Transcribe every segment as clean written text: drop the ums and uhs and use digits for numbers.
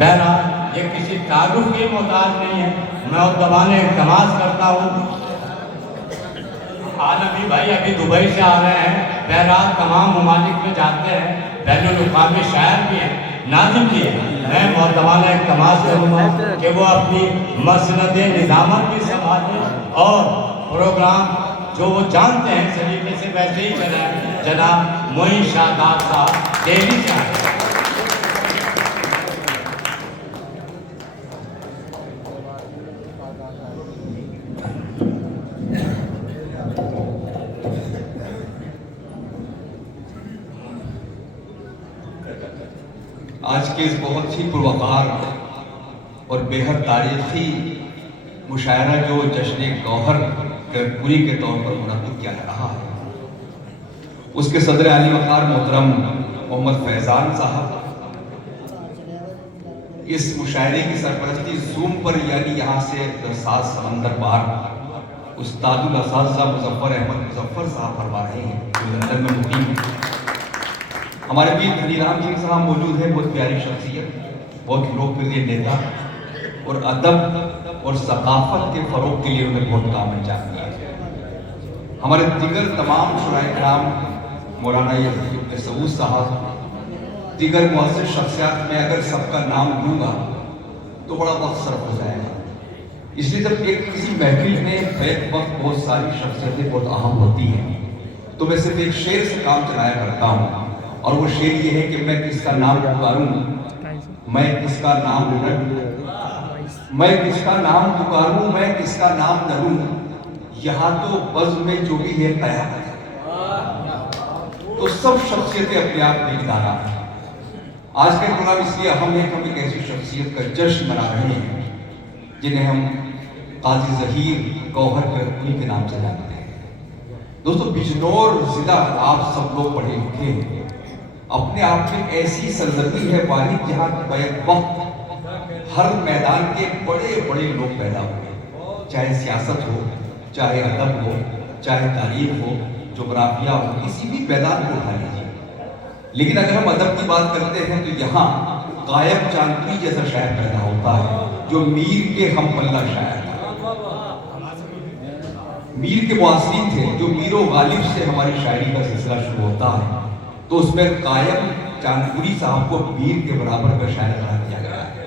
بہرحال یہ کسی تعارف کے محتاج نہیں ہے. میں مؤدبانہ التماس کرتا ہوں. عالمی بھائی ابھی دبئی سے آ رہے ہیں. بہرحال تمام ممالک میں جاتے ہیں, بین الاقوامی شاعر بھی ہیں, ناظم بھی ہیں. میں مؤدبانہ التماس کروں گا کہ وہ اپنی مسند نظامت بھی سنبھالیں اور پروگرام جو وہ جانتے ہیں سلیقے سے ویسے ہی چلائیں. جناب معین شاداب صاحب دہلی سے آئے. آج کے اس بہت ہی پروقار اور بے حد تاریخی مشاعرہ جو جشن گوہر کرپوری کے طور پر منعقد کیا رہا ہے, اس کے صدر عالی وقار محترم محمد فیضان صاحب اس مشاعرے کی سرپرستی زوم پر یعنی یہاں سے سات سمندر پار استاد الاساتذہ مظفر احمد مظفر صاحب فرما رہے ہیں جو لندن میں مقیم ہیں. ہمارے پیر دھنی رام سنگھ صاحب موجود ہیں, بہت پیاری شخصیت, بہت لوکپریہ نیتا اور ادب اور ثقافت کے فروغ کے لیے انہیں بہت کام انجام دیا ہے. ہمارے دیگر تمام شرائع کرام, مولانا ابن سعود صاحب, دیگر مؤثر شخصیات, میں اگر سب کا نام لوں گا تو بڑا وقت صرف ہو جائے گا. اس لیے جب ایک کسی محفل میں بیک وقت بہت ساری شخصیتیں بہت اہم ہوتی ہیں تو میں صرف ایک شعر سے کام چلایا کرتا ہوں, اور وہ شعر یہ ہے کہ میں کس کا نام پکاروں, میں کس کا نام لوں, میں کس کا نام پکاروں, میں کس کا نام نہ لوں, یہاں تو بزم میں جو بھی ہے قیامت ہے. تو سب شخصیتیں اپنے آپ میں ادارہ ہیں. آج کا پروگرام اس لیے اہم ہے کہ ہم ایک ایسی شخصیت کا جشن منا رہے ہیں جنہیں ہم قاضی ظہیر گوہر کرپوری کے نام سے جانتے ہیں. دوستو, بجنور ضلع آپ سب لوگ پڑھے لکھے ہیں, اپنے آپ میں ایسی سرزمین ہے واحد جہاں بیک وقت ہر میدان کے بڑے بڑے لوگ پیدا ہوئے, چاہے سیاست ہو, چاہے ادب ہو, چاہے تاریخ ہو, جغرافیہ ہو, کسی بھی میدان کو اٹھا لیجیے. لیکن اگر ہم ادب کی بات کرتے ہیں تو یہاں غائب چاندپوری جیسا شاعر پیدا ہوتا ہے جو میر کے ہم پلہ شاعر تھا. میر کے معاصرین تھے, جو میر و غالب سے ہماری شاعری کا سلسلہ شروع ہوتا ہے, تو اس میں غائب چاندپوری صاحب کو میر کے برابر کا شاعر قرار دیا گیا ہے.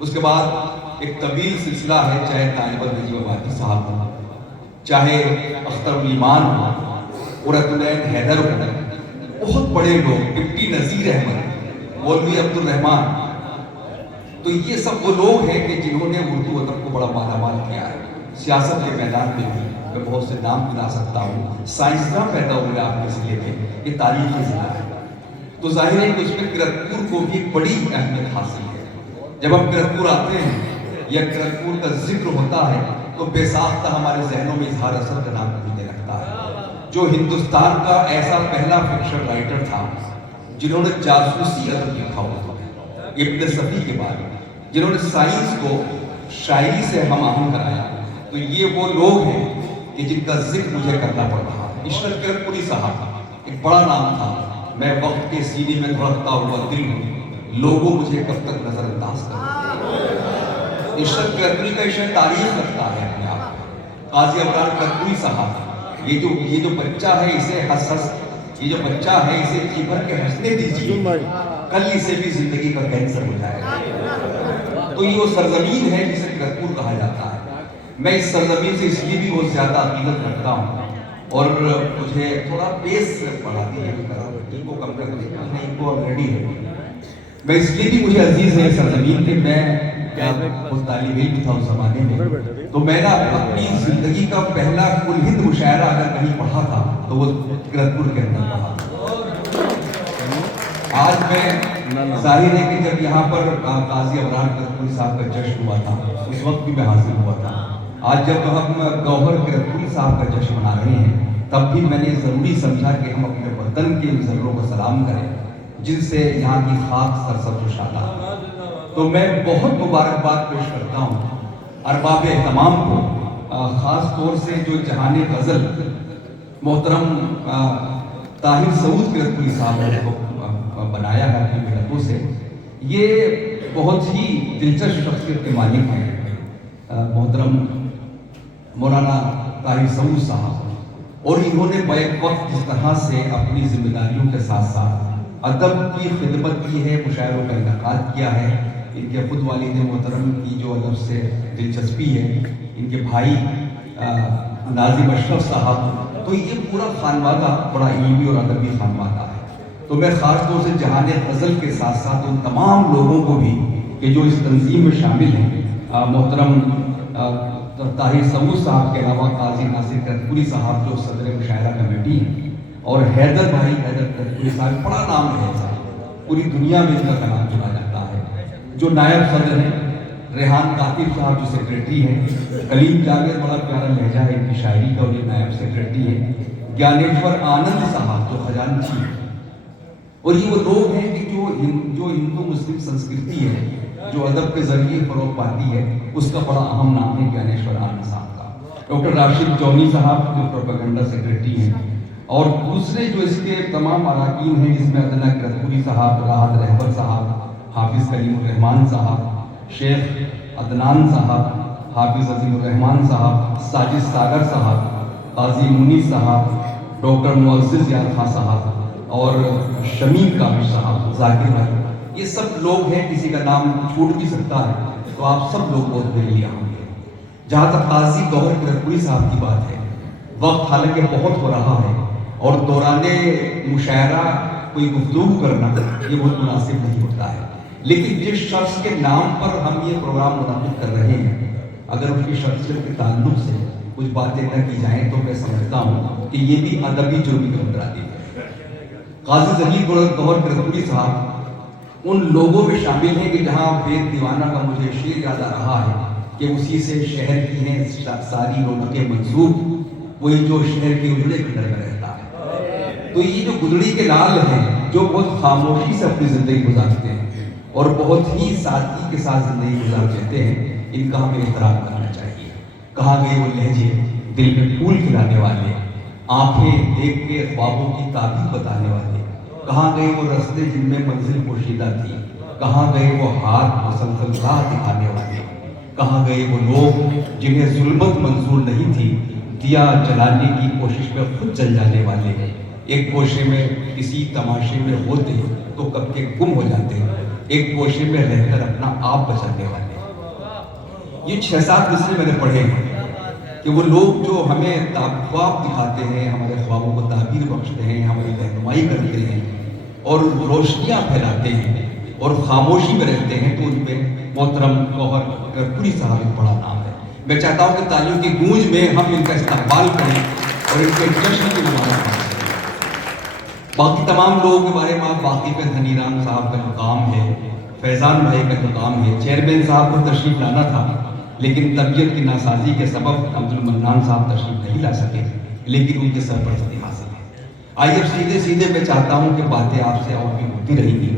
اس کے بعد ایک طویل سلسلہ ہے, چاہے طالب نجیب آبادی صاحب ہو, چاہے اختر الایمان ہو, قرۃ العین حیدر ہو, بہت بڑے لوگ, ڈپٹی نذیر احمد, مولوی عبد الرحمان. تو یہ سب وہ لوگ ہیں کہ جنہوں نے اردو ادب کو بڑا مالا مال کیا ہے. سیاست کے میدان میں بھی میں بہت سے نام گنا سکتا ہوں. سائنسداں پیدا ہوئے آپ کے ضلع میں, یہ تاریخی ضلع ہے. تو ظاہر ہے کہ اس میں کرتپور کو بھی ایک بڑی اہمیت حاصل ہے. جب ہم کرتپور آتے ہیں یا کرتپور کا ذکر ہوتا ہے تو بے ساختہ ہمارے ذہنوں میں اظہار اسد کا نام گونجنے لگتا ہے, جو ہندوستان کا ایسا پہلا فکشن رائٹر تھا جنہوں نے جاسوسی ادب لکھا ہوا تھا, ابن صفی کے بعد, جنہوں نے سائنس کو شاعری سے ہم آہنگ کرایا. تو یہ وہ لوگ ہیں کہ جن کا ذکر مجھے کرنا پڑ رہا ہے. عشرت کرپوری صاحب ایک بڑا نام تھا. میں وقت کے سینے میں دھڑکتا ہوا دل ہوں, لوگوں مجھے کب تک نظر انداز کریں. عشرت کرپوری کا عشق تاریخ رکھتا ہے اپنے آپ. قاضی ابرار کرپوری صاحب, یہ جو بچہ ہے اسے یہ جو بچہ ہے اسے جی بھر کے ہنسنے دیجیے, کل اسے بھی زندگی کا کینسر ہو جائے گا. تو یہ وہ سرزمین ہے جسے کرپور کہا جاتا ہے. میں اس سرزمین سے اس لیے بھی بہت زیادہ عقیدت رکھتا ہوں, اور مجھے تھوڑا پیس بڑھا دیا ان کو کم کر دیا, ان کو آلریڈی ہے. میں اس لیے بھی مجھے عزیز ہے سرزمین کہ میں خود طالب علم تھا اس زمانے میں, تو میں نے اپنی زندگی کا پہلا کل ہند مشاعرہ اگر کہیں پڑھا تھا تو وہ کرتپور کے اندر پڑھا تھا. آج میں ظاہر ہے کہ جب یہاں پر قاضی ابرار کرپوری صاحب کا جشن ہوا تھا اس وقت بھی میں حاضر ہوا تھا. آج جب ہم گوہر کرپوری صاحب کا جشن منا رہے ہیں تب بھی میں نے ضروری سمجھا کہ ہم اپنے وطن کے ذروں کو سلام کریں جن سے یہاں کی خاک سرسبز و شاداب. تو میں بہت مبارکباد پیش کرتا ہوں ارباب اہتمام کو, خاص طور سے جو جہان غزل محترم طاہر سعود کرپوری صاحب نے بنایا ہے اپنی محنتوں سے. یہ बहुत ही दिलचस्प शख्सियत के मालिक हैं मोहतरम मौलाना ताहिर सऊद साहब, और इन्होंने बैक वक्त जिस तरह से अपनी जिम्मेदारियों के साथ साथ अदब की खिदमत की है, मुशायरों का इनकाद किया है। इनके खुद वालिद मोहतरम की जो अदब से दिलचस्पी है, इनके भाई नाजिम अशरफ साहब, तो ये पूरा खानवादा बड़ा इल्मी और अदबी खानवादा है। तो मैं ख़ास तौर से जहान गज़ल के साथ साथ उन तमाम लोगों को भी कि जो इस तंजीम में शामिल हैं, मोहतरम ताहिर सऊद साहब के अलावा काजी नासिर कतपुरी साहब जो सदर मुशायरा कमेटी हैं, और हैदर भाई हैदर कतपुरी साहब, बड़ा नाम है साहब, पूरी दुनिया में इनका कलाम सुना जाता है। जो नायब सदर हैं रेहान कातिब साहब जो सेक्रेटरी हैं, कलीम जावेद, बड़ा प्यारा लहजा है इनकी शायरी का, और ये नायब सेक्रेटरी हैं। ज्ञानेश्वर आनंद साहब जो खजानची हैं, और ये वो लोग हैं कि जो हिंदू मुस्लिम संस्कृति है, जो अदब के जरिए फरोग पाती है, उसका बड़ा अहम नाम है ज्ञानेश्वर आनंद साहब का। डॉक्टर राशिद जौनी साहब जो प्रोपेगेंडा सेक्रेटरी हैं, और दूसरे जो इसके तमाम अरकान हैं जिसमें अदना किरतपुरी साहब, राहत रहबर साहब, हाफिज़ कलीमुर्रहमान साहब, शेख अदनान साहब, हाफिज़ अजीमुर्रहमान साहब, साजिद सागर साहब, काजी मुनीस साहब, डॉक्टर मुअज़्ज़िज़ यार खां साहब, और शमीम कामिल साहब, जाकिर भाई, ये सब लोग हैं। किसी का नाम छूट भी सकता है, तो आप सब लोग बहुत बेलिया होंगे। जहाँ तक काजी गौहर किरतपुरी साहब की बात है, वक्त हालांकि बहुत हो रहा है, और दौराने मुशायरा कोई गुफ्तगू करना ये बहुत मुनासिब नहीं होता है, लेकिन जिस शख्स के नाम पर हम ये प्रोग्राम मुनाकिद कर रहे हैं, अगर उसकी शख्सियत के ताल्लुक से कुछ बातें न की जाएँ तो मैं समझता हूँ कि ये भी अदबी जुर्म के मुतरादिफ है। काजी ज़हीर गौहर किरतपुरी साहब उन लोगों में शामिल हैं कि जहाँ बेद दीवाना का मुझे शेर याद आ रहा है कि उसी से शहर की हैं सारी रौनकें मंसूब, वही जो शहर के उजड़े खंडर में रहता है। तो ये जो गुजड़ी के लाल हैं, जो बहुत खामोशी से अपनी ज़िंदगी गुजारते हैं और बहुत ही सादगी के साथ ज़िंदगी गुजार देते हैं, इनका हमें एहतराम करना चाहिए। कहाँ गए वो लहजे दिल में फूल खिलाने वाले, आंखें देख के ख्वाबों की ताबीर बताने वाले, कहाँ गए वो रास्ते जिनमें मंजिल पोशीदा थी, कहाँ गए वो हाथ मुसलसल राह दिखाने वाले, कहाँ गए वो लोग जिन्हें जुल्मत मंजूर नहीं थी, दिया जलाने की कोशिश में खुद जल जाने वाले, एक गोशे में किसी तमाशे में होते तो कब के गुम हो जाते, एक गोशे में रहकर अपना आप बचाने वाले। ये 6-7 मिसरे मैंने पढ़े हैं कि वो लोग जो हमें ख्वाब दिखाते हैं, हमारे ख्वाबों को ताबीर बख्शते हैं, हमारी रहनुमाई करते हैं और रोशनियाँ फैलाते हैं और खामोशी में रहते हैं, तो उनमें मोहतरम गौहर किरतपुरी साहब एक बड़ा नाम है। मैं चाहता हूँ कि तालियों की गूंज में हम इनका इस्तकबाल करें और इनके जश्न की मुबारकबाद करें। बाकी तमाम लोगों के बारे में आप वाकिफ हैं, धनीराम साहब का जो काम है, फैज़ान भाई का जो काम है, चेयरमैन साहब को तशरीफ लाना था लेकिन तबीयत की नासाजी के सबब अब्दुल मन्नान साहब तशरीफ नहीं ला सके, लेकिन उनके सरपरस्ती हासिल है। आइए अब सीधे मैं चाहता हूँ कि बातें आपसे और भी होती रहेंगी,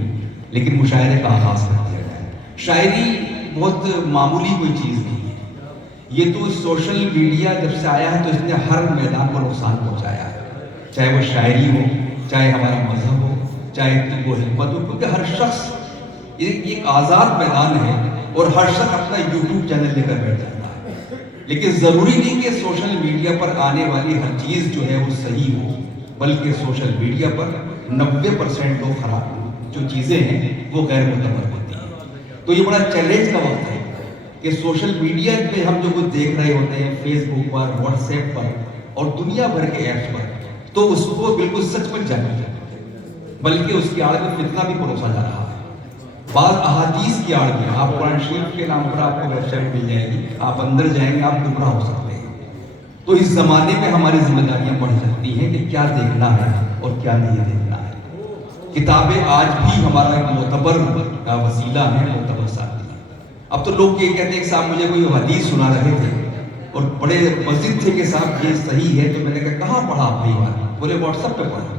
लेकिन मुशायरे का आगाज़ कर दिया जाए। शायरी बहुत मामूली कोई चीज़ नहीं है। ये तो सोशल मीडिया जब से आया है तो इसने हर मैदान को नुकसान पहुँचाया है, चाहे वो शायरी हो, चाहे हमारा मजहब हो, चाहे वो हिकमत हो, क्योंकि हर शख्स एक आज़ाद मैदान है और हर शख्स अपना यूट्यूब चैनल लेकर बैठ जाता है। लेकिन ज़रूरी नहीं कि सोशल मीडिया पर आने वाली हर चीज़ जो है वो सही हो, बल्कि सोशल मीडिया पर 90% लोग खराब जो चीज़ें हैं वो गैर मुतबर होती हैं। तो ये बड़ा चैलेंज का वक्त है कि सोशल मीडिया पे हम जो कुछ देख रहे होते हैं, फेसबुक पर, व्हाट्सएप पर और दुनिया भर के ऐप्स पर, तो उसको बिल्कुल सच मत जानिए, बल्कि उसकी आड़ में फितना भी परोसा जा रहा है। बाज़ अहादीस की आड़ में, आप कुरान शरीफ के नाम पर आपको वेबसाइट मिल जाएगी, आप अंदर जाएंगे, आप गुमराह हो सकते हैं। तो इस ज़माने में हमारी जिम्मेदारियां बढ़ सकती हैं कि क्या देखना है और क्या नहीं देखना है। किताबें आज भी हमारा एक मोतबर वसीला है, मोतबर साथी है। अब तो लोग ये कहते हैं कि साहब मुझे कोई हदीस सुना रहे थे और बड़े मस्जिद थे कि साहब ये सही है, तो मैंने कहा कहाँ पढ़ा आपने ये बात? बोले व्हाट्सएप पे पढ़ा।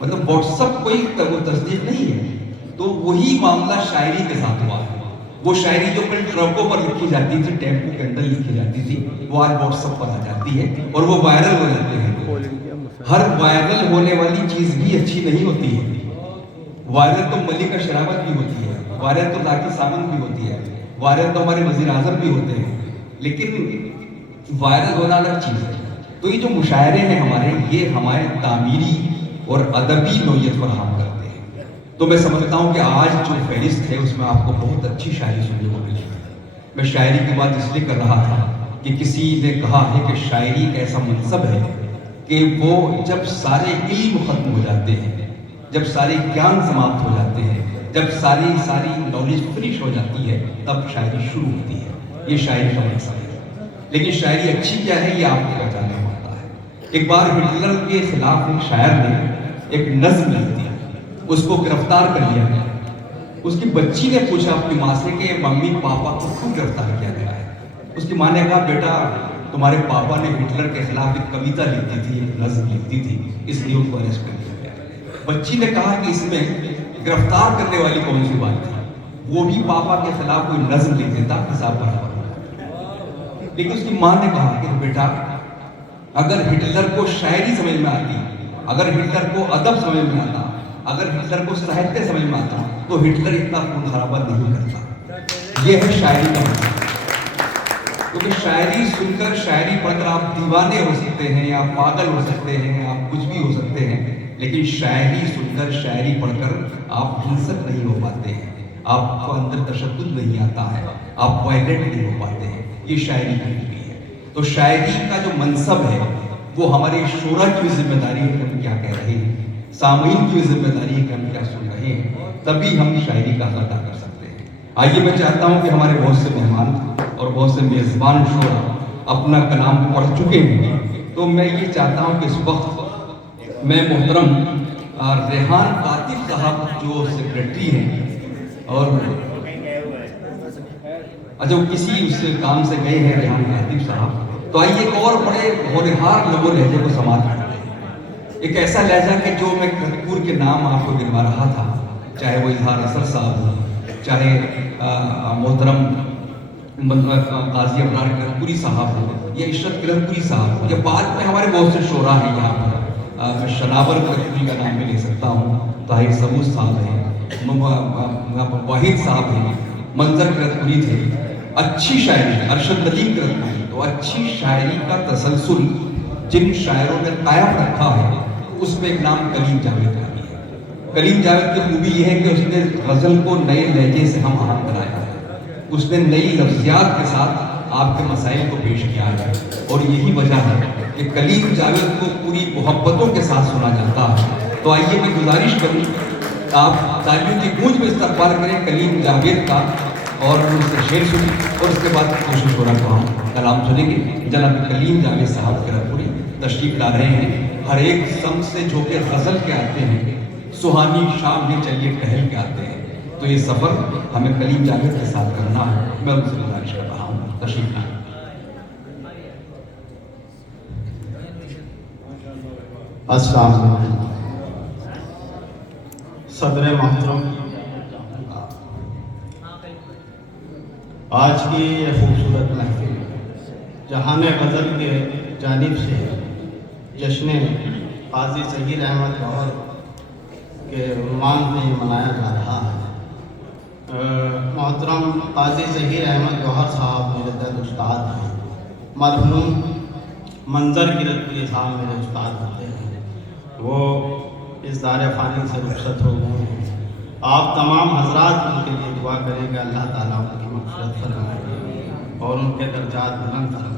मतलब व्हाट्सएप कोई तस्दीक नहीं है। तो वही मामला शायरी के साथ हुआ है। वो शायरी जो कल ट्रकों पर लिखी जाती थी, टेम्पो के अंदर लिखी जाती थी, वो आज व्हाट्सएप पर आ जाती है और वो वायरल हो जाते हैं। हर वायरल होने वाली चीज भी अच्छी नहीं होती है। वायरल तो मलिका शराबत भी होती है, वायरस तो लाठी सामन भी होती है, वायरस तो हमारे वजीर आजम भी होते हैं, लेकिन वायरस होना अलग चीज़ है। तो ये जो मुशायरे हैं हमारे, ये हमारे तामीरी और अदबी नौयत फराहम करते हैं। तो मैं समझता हूँ कि आज जो फहरिस्त है उसमें आपको बहुत अच्छी शायरी सुनने को मिली है। मैं शायरी की बात इसलिए कर रहा था कि किसी ने कहा है कि शायरी एक ऐसा मनसब है कि वो जब सारे इल्म खत्म हो जाते हैं, जब सारे ज्ञान समाप्त हो जाते हैं, जब सारी नॉलेज फिनिश हो जाती है, तब शायरी शुरू होती है। ये शायरी का मनसब है। लेकिन शायरी अच्छी क्या है ये आपको पहचानना होता है। एक बार हिटलर के खिलाफ एक शायर ने एक नज्म लिख दी, उसको गिरफ्तार कर लिया गया। उसकी बच्ची ने पूछा अपनी माँ से कि मम्मी पापा को क्यों गिरफ्तार किया गया है? उसकी माँ ने कहा बेटा तुम्हारे पापा ने हिटलर के खिलाफ एक कविता लिखी थी, एक नज्म लिखी थी, इसलिए उनको अरेस्ट कर लिया गया। बच्ची ने कहा कि इसमें गिरफ्तार करने वाली कौन सी बात थी? वो भी पापा के खिलाफ कोई नज्म लिख देता, हिसाब बराबर हो जाता। लेकिन उसकी माँ ने कहा कि बेटा अगर हिटलर को शायरी समझ में आती, अगर हिटलर को अदब समझ में आता, अगर हिटलर को साहित्य समझ में आता, तो हिटलर इतना खून खराबा नहीं करता। ये है शायरी का मतलब। क्योंकि शायरी सुनकर, शायरी पढ़कर आप दीवाने हो सकते हैं, आप पागल हो सकते हैं, आप कुछ भी हो सकते हैं, लेकिन शायरी सुनकर, शायरी पढ़कर आप हिंसक नहीं हो पाते हैं, आपको अंदर तशद्दुद नहीं आता है, आप वायलेंट नहीं हो पाते हैं। ये शायरी की खूबी है। तो शायरी का जो मनसब है वो हमारे शोरा की भी जिम्मेदारी है कि हम क्या कह रहे हैं, सामीन की भी जिम्मेदारी है कि हम क्या सुन रहे हैं, तभी हम शायरी का अदा कर सकते हैं। आइए मैं चाहता हूँ कि हमारे बहुत से मेहमान और बहुत से मेज़बान शोरा अपना कलाम पढ़ चुके हैं, तो मैं ये चाहता हूँ कि इस वक्त मैं मोहतरम रेहान कातिब साहब जो सेक्रेटरी हैं और अच्छा वो किसी उस काम से गए हैं रेहान कातिब साहब, तो आइए एक और बड़े होनहार लबो लहजे को समाप्त करते हैं। एक ऐसा लहजा कि जो मैं किरतपुर के नाम आपको गिनवा रहा था, चाहे वो इजहार असर साहब हो, चाहे मोहतरम काजी अबरार किरतपुरी साहब हो, या इशरत किरतपुरी साहब हो, या बाद में हमारे बहुत से शोरा हैं यहाँ पर। मैं शनावर किरतपुरी का नाम भी ले सकता हूँ, ताहिर समूद साहब हैं, वाहिद साहब हैं, मंजर किरतपुरी थे। अच्छी शायरी, अरशद नदीम किरतपुरी। तो अच्छी शायरी का तसलसल जिन शायरों ने कायम रखा है, उसमें एक नाम कलीम जावेद का भी है। कलीम जावेद की खूबी यह है कि उसने गज़ल को नए लहजे से हम आहंग बनाया है, उसने नई लफ्ज़ियात के साथ आपके मसाइल को पेश किया है, और यही वजह है कि कलीम जावेद को पूरी मोहब्बतों के साथ सुना जाता है। तो आइए मैं गुजारिश करूँ आप तालियों की गूंज में इस्तकबाल करें कलीम जावेद का, और उससे शेर सुनी, और उसके बाद कोशिश हो रहा को हम कलाम सुनेंगे। जनाब कलीम जावेद साहब किरतपुरी तशरीफ ला रहे हैं। हर एक सम से झोंके गज़ल के आते हैं, सुहानी शाम में चलिए टहल के आते हैं। तो ये सफ़र हमें कलीम जावेद के साथ करना है, मैं उनसे गुजारिश कर रहा हूँ तशरीफ लाएं। अस्सलाम वालेकुम। सदर मोहतरम, आज की ये खूबसूरत महफिल जहान गज़ल के जानिब से जश्न काजी ज़हीर अहमद गौहर के उन्वान से मनाया जा रहा है। मोहतरम काजी ज़हीर अहमद गौहर साहब मेरे दर उस्ताद हैं, मरहूम मंजर किरतपुरी साहब मेरे उस्ताद होते हैं। वो इस दार फ़ानी से रुखसत हो गए हैं। आप तमाम हजरात उनके लिए दुआ करें कि अल्लाह ताला उनकी मग़फ़िरत फरमाए और उनके दर्जात बुलंद फरमाए।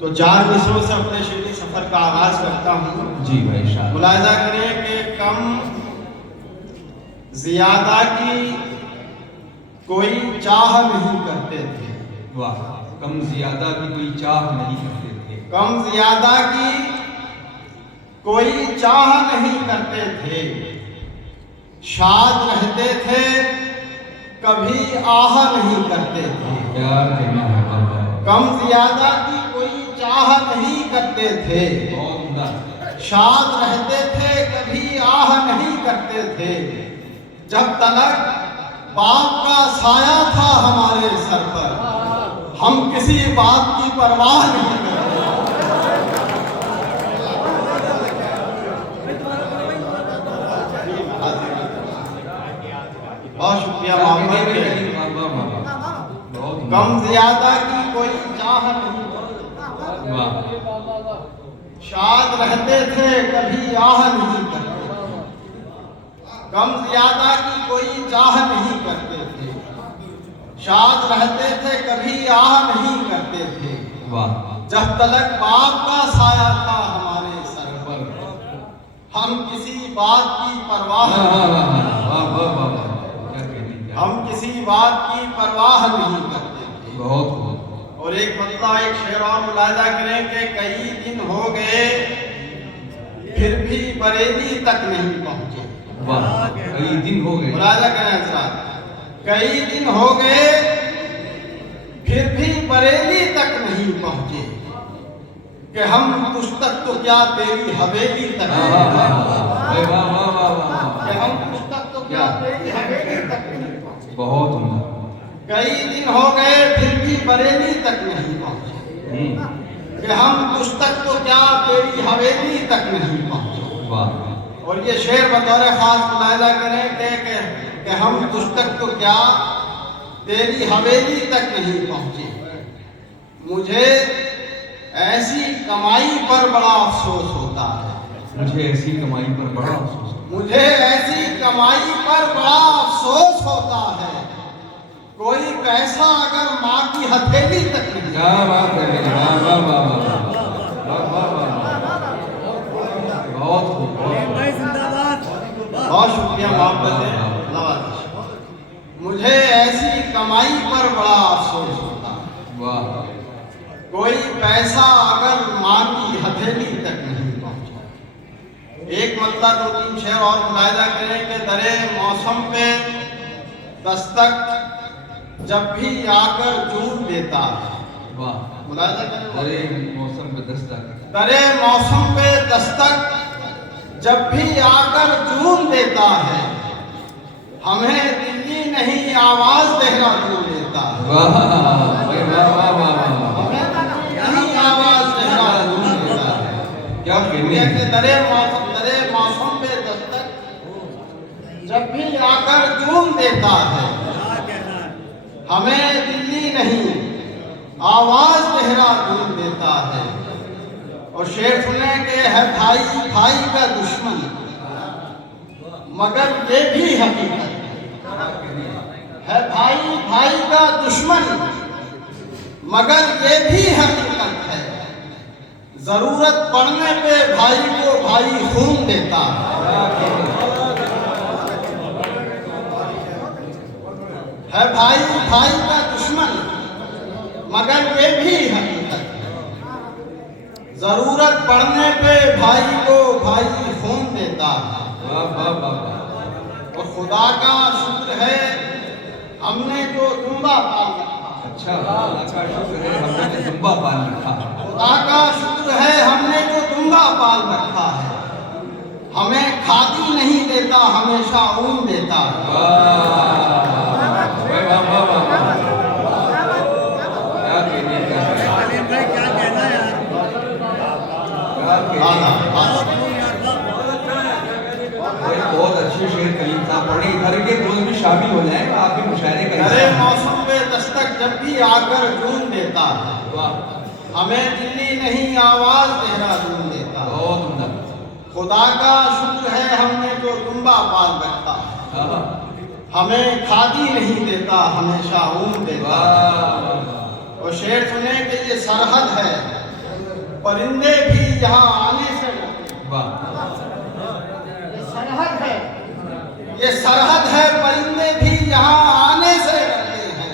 तो 4 मिसरों से अपने शेरी सफ़र का आगाज़ करता हूँ। जी भाई शाह, मुलाहिज़ा करें कि कम ज़ियादा की कोई चाह नहीं करते थे। वाह, कम ज़्यादा की कोई चाह नहीं करते थे, कम ज़्यादा की कोई चाह नहीं करते थे, शाद रहते थे कभी आह नहीं करते थे। क्या कहना है बाबा, कम ज़्यादा की कोई चाह नहीं करते थे, बहुत उम्दा। शाद रहते थे कभी आह नहीं करते थे। जब तलक बाप का साया था हमारे सर पर, हम किसी बात की परवाह नहीं करते। बहुत शुक्रिया। गम ज्यादा की कोई चाह नहीं करते, वाह शाद रहते थे कभी आह नहीं करते, गम ज्यादा की कोई चाह नहीं करते थे, शाद रहते थे कभी आह नहीं करते थे, वाह जब तलक बाप का साया था हमारे सर पर, हम किसी बात की परवाह हम किसी बात की परवाह नहीं करते थे। बहुत और एक मतलब एक शेर और मुलाहिजा करें कि कई दिन हो गए फिर भी बरेली तक नहीं पहुंचे। वाह कई दिन हो गए, मुलाहिजा करें हज़रात, कई दिन हो गए फिर भी बरेली तक नहीं पहुंचे, कि हम तुझ तक तो क्या तेरी हवेली तक कि हम तुझ तक तो क्या तेरी हवेली तक नहीं पहुंचे। बहुत उम्दा, कई दिन हो गए फिर भी बरेली तक नहीं पहुंचे, कि हम तुझ तक तो क्या तेरी हवेली तक नहीं पहुंचे। वाह और ये शेर बतौर खास मुलाहिजा करें कि हम तुझ तक तो क्या तेरी हवेली तक नहीं पहुंचे, मुझे ऐसी कमाई पर बड़ा अफसोस होता है, मुझे ऐसी कमाई पर बड़ा अफसोस, मुझे ऐसी कमाई पर बड़ा अफसोस होता है, कोई पैसा अगर माँ की हथेली तक नहीं। क्या बात है मेरे, वाह वाह वाह बहुत खूब, बहुत शुक्रिया मोहब्बत नवाज़िश। मुझे ऐसी कमाई पर बड़ा अफसोस होता है, वाह कोई पैसा अगर माँ की हथेली तक नहीं पहुंचा। एक मतलब दो तीन शेर और मुलाहिजा करें कि दरे मौसम पे दस्तक जब भी आकर जून देता है। वाह मुलाहिजा करें, अरे मौसम पे दस्तक, दरे मौसम पे दस्तक जब भी आकर जून देता है, हमें दिल्ली नहीं आवाज देहरादून देता है। वाह वाह वाह वाह, नहीं आवाज देहरादून देता है। क्या कहने, कि दरे मौसम पे दस्तक जब भी आकर जून देता है, हमें दिल्ली नहीं आवाज देहरादून देता है। और शेर सुने के है भाई भाई का दुश्मन, मगर ये भी हकीकत है भाई भाई का दुश्मन, मगर ये भी हकीकत है, जरूरत पड़ने पे भाई को भाई खून देता है भाई भाई का दुश्मन, मगर ये भी हकीकत है, जरूरत पड़ने पे भाई को भाई खून देता है। और खुदा का शुक्र है हमने जो दुम्बा पाल रखा। अच्छा अल्लाह का शुक्र है हमने दुम्बा पाल रखा, खुदा का शुक्र है हमने जो दुम्बा पाल रखा है, हमें खादी नहीं देता हमेशा ऊन देता है। वाह वाह वाह वाह, क्या कहने, क्या कहने, बहुत अच्छे शेर कलीम साहब पढ़े, इधर के दोस्त भी शामिल हो जाएं, आपके मुशायरे का दरे मौसम पे दस्तक जब भी आकर जून देता है, वाह हमें दिल्ली नहीं आवाज देहरादून देता है। बहुत उम्दा, खुदा का शुक्र है हमने जो दुम्बा पाल रखा है, हाँ, हमें खादी नहीं देता हमेशा ऊन देता है। वाह और शेर सुने कि ये सरहद है परिंदे भी यहाँ आने से डरते हैं। वाह ये सरहद है, ये सरहद है परिंदे भी यहाँ आने से डरते हैं,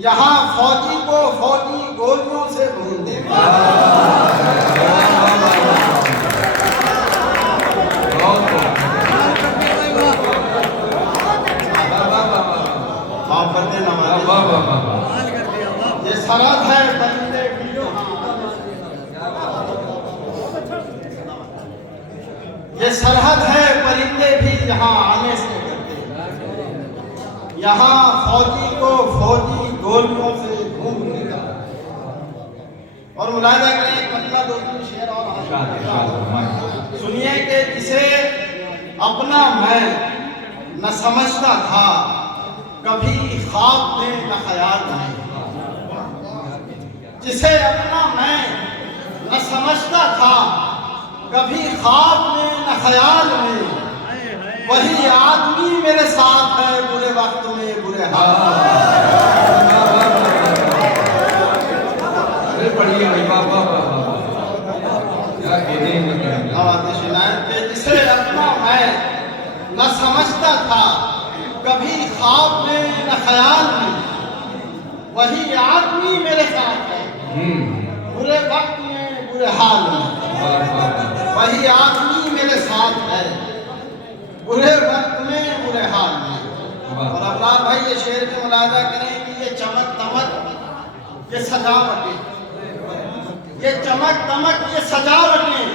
यहाँ फौजी को फौजी गोलियों से भून देते हैं। माफ कर देना ये सरहद है परिंदे भी ये सरहद है परिंदे भी यहाँ आने से डरते हैं, यहाँ फौजी को फौजी गोलियों से घूम देगा। और मुलाहिजा करें एक मतलब दो तीन शेर और सुनिए कि जिसे अपना मैं न समझता था, कभी ख्वाब में न ख्याल में, जिसे अपना मैं न समझता था कभी ख्वाब में न ख्याल में, वही आदमी मेरे साथ है बुरे वक्त में बुरे हाल में। अरे पढ़िए भाई, वाह वाह वाह वाह, क्या कहने हैं। जिसे अपना मैं न समझता था कभी ख्वाब में न ख्याल में, वही आदमी मेरे साथ है बुरे वक्त में बुरे हाल में। वही आदमी मेरे साथ है बुरे वक्त में बुरे हाल में। और अबरार भाई ये शेर में मुलाजा करें कि ये चमक दमक ये सजावटें, ये चमक दमक ये सजावटें,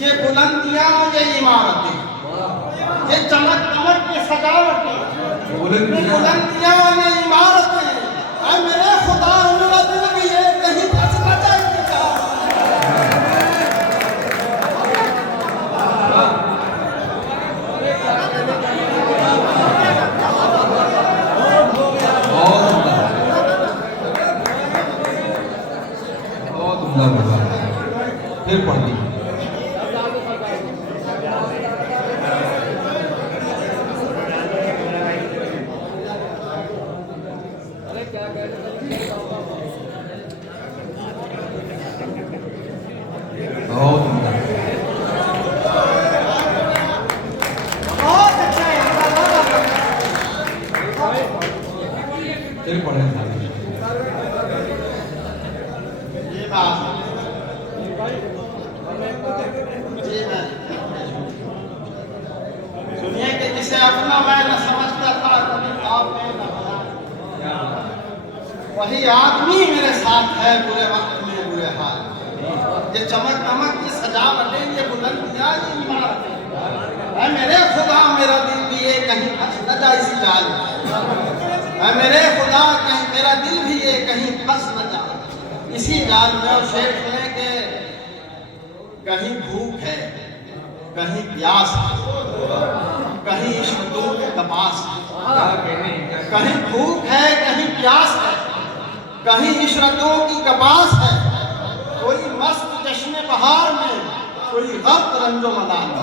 ये बुलंदियां ये इमारतें, ये चमक दमक ये सजावटें, ये बुलंदियां ये इमारतें, ऐ मेरे खुदा मेरा दिल भी ये कहीं फंस न जाए। बहुत उम्दा, फिर पढ़ दी। बहुत उम्दा, बहुत अच्छा है। फिर पढ़े था। ये बात जी मैं सुनिए कि जिसे अपना मैं न समझता था कभी ख्वाब में न ख्याल, वही आदमी मेरे साथ है बुरे वक्त में बुरे हाल। ये चमक दमक ये सजावटें ये बुलंदियां ये इमारतें, ऐ मेरे खुदा मेरा दिल भी ये कहीं फंस न जाए इसी जाल में। ऐ मेरे खुदा कहीं मेरा दिल भी ये कहीं फंस न जाए इसी जाल में। और शेर सुने के कहीं भूख है कहीं प्यास है, कहीं इश्क़ों के कपास है। कहीं भूख है कहीं प्यास है, कहीं इशरतों की कपास है। कोई मस्त जश्न बहार में कोई गफ्त रंजो मदान में,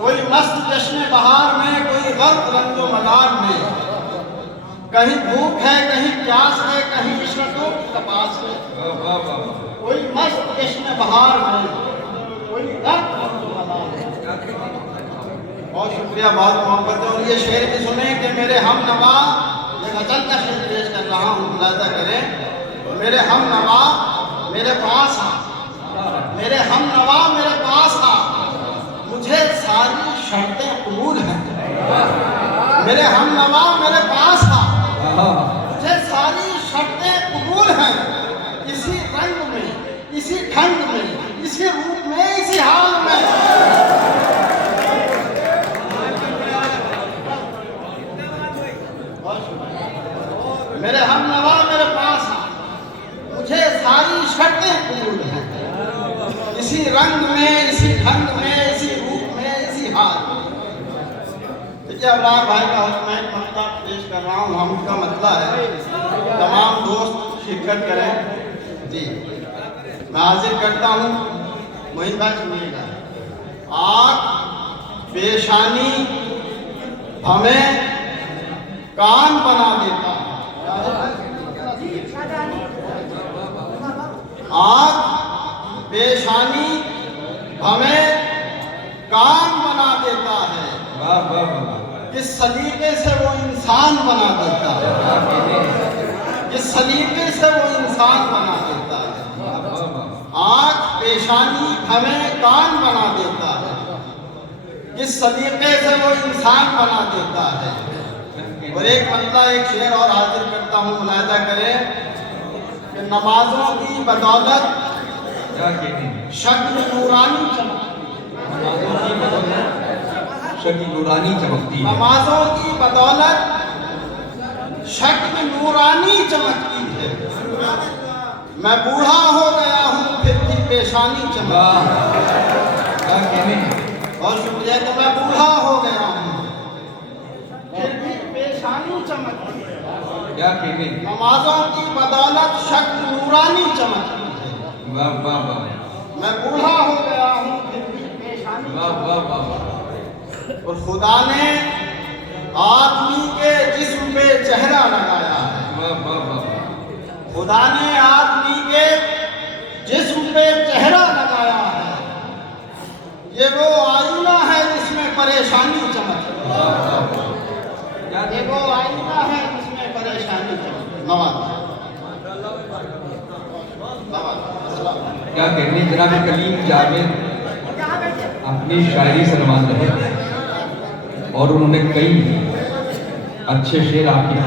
कोई मस्त जश्न बहार में कोई गफ्त रंजो मदान में। कहीं भूख है कहीं प्यास है कहीं इशरतों की कपास है। कोई मस्त जश्न बहार में कोई गफ्त रंजो मदान में। बहुत शुक्रिया, बहुत मोहब्बत है। और ये शेर भी सुने कि मेरे हम नवा, ये गजल का शेर पेश कर रहा हूँ, मुलाजा करें। मेरे हम नवा मेरे पास आ, मेरे हम नवा मेरे पास आ, मुझे सारी शर्तें कबूल हैं। मेरे हम नवा मेरे पास आ, मुझे सारी शर्तें कबूल हैं। इसी रंग में इसी ढंग में इसी रूप में इसी हाल में। मेरे हम नवा मेरे पास आ, मुझे सारी शर्तें कबूल हैं। इसी रंग में इसी ढंग में इसी रूप में इसी हाल में। देखिए अबरार भाई का मैं एक मसला पेश कर रहा हूँ, हम का मतला है, तमाम दोस्त शिरकत करें जी। मैं हाजिर करता हूँ, मोहित भाई सुनिएगा। आँख पेशानी हमें कान बना देता, आँख पेशानी हमें कान बना देता है। किस सलीके से वो इंसान बना देता है, किस सलीके से वो इंसान बना देता है। आँख पेशानी हमें कान बना देता है, किस सलीके से वो इंसान बना देता है। और एक बंदा एक शेर और हाजिर करता हूँ, मुलाहिजा करें कि नमाजों की बदौलत शक्ल नूरानी चमकती है। नमाजों की बदौलत शक्ल नूरानी चमकती है। मैं बूढ़ा हो गया हूँ फिर भी पेशानी चमकती। बहुत शुक्रिया। तो मैं बूढ़ा हो गया हूँ फिर भी पेशानी चमकती है। کیا کہنے نمازوں کی بدولت شکل نورانی چمکتی ہے. واہ واہ واہ میں بوڑھا ہو گیا ہوں پھر بھی پیشانی واہ واہ واہ واہ. اور خدا نے آدمی کے جسم پہ چہرہ لگایا ہے. واہ واہ واہ. خدا نے آدمی کے جسم پہ چہرہ لگایا ہے. یہ وہ آئینہ ہے جس میں پریشانی چمکتی ہے. یہ وہ آئینہ ہے جس میں پریشانی چمکتی ہے. نواز کیا کہنے جناب کلیم جاوید اپنی شاعری سے نواز رہے اور انہوں نے کئی اچھے شعر آپ کی